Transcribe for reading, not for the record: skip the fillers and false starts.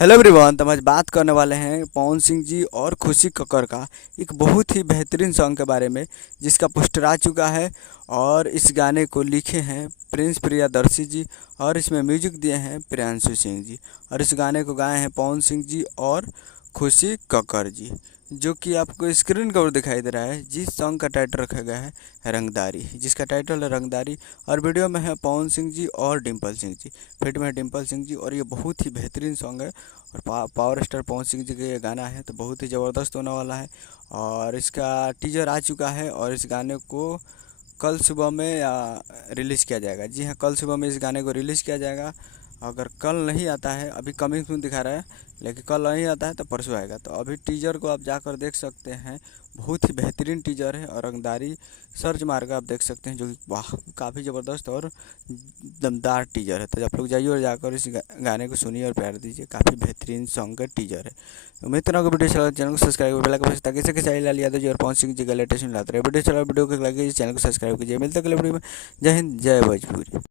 Hello everyone. तो हम आज बात करने वाले हैं पवन सिंह जी और खुशी कक्कर का एक बहुत ही बेहतरीन सॉन्ग के बारे में, जिसका पोस्टर आ चुका है। और इस गाने को लिखे हैं प्रिंस प्रियदर्शी जी और इसमें म्यूजिक दिए हैं प्रियांशु सिंह जी। और इस गाने को गाए हैं पवन सिंह जी और खुशी कक्कर जी, जो कि आपको स्क्रीन का ऊपर दिखाई दे रहा है। जिस सॉन्ग का टाइटल रखा गया है रंगदारी, जिसका टाइटल है रंगदारी। और वीडियो में है पवन सिंह जी और डिम्पल सिंह जी, फिट में है डिम्पल सिंह जी। और ये बहुत ही बेहतरीन सॉन्ग है और पावर स्टार पवन सिंह जी का ये गाना है, तो बहुत ही ज़बरदस्त होने वाला है। और इसका टीजर आ चुका है और इस गाने को कल सुबह में रिलीज़ किया जाएगा। जी हाँ, कल सुबह में इस गाने को रिलीज़ किया जाएगा। अगर कल नहीं आता है, अभी कमिंग सून दिखा रहा है, लेकिन कल नहीं आता है तो परसों आएगा। तो अभी टीजर को आप जाकर देख सकते हैं, बहुत ही बेहतरीन टीजर है। और रंगदारी सर्च मार कर आप देख सकते हैं, जो कि वाह काफ़ी ज़बरदस्त और दमदार टीजर है। तो आप लोग जाइए और जाकर इस गाने को सुनिए और प्यार दीजिए। काफ़ी बेहतरीन सॉन्ग का टीजर है। उम्मीद करता हूँ कि वीडियो चला, चैनल को सब्सक्राइब बेल आइकन ताकि से किसी लाल यादव जी और पवन सिंह जी का लेटेस्ट लाते रहे। वीडियो चला, वीडियो को लाइक कीजिए, चैनल को सब्सक्राइब कीजिए। मिलते हैं अगले वीडियो में। जय हिंद, जय भोजपुरी।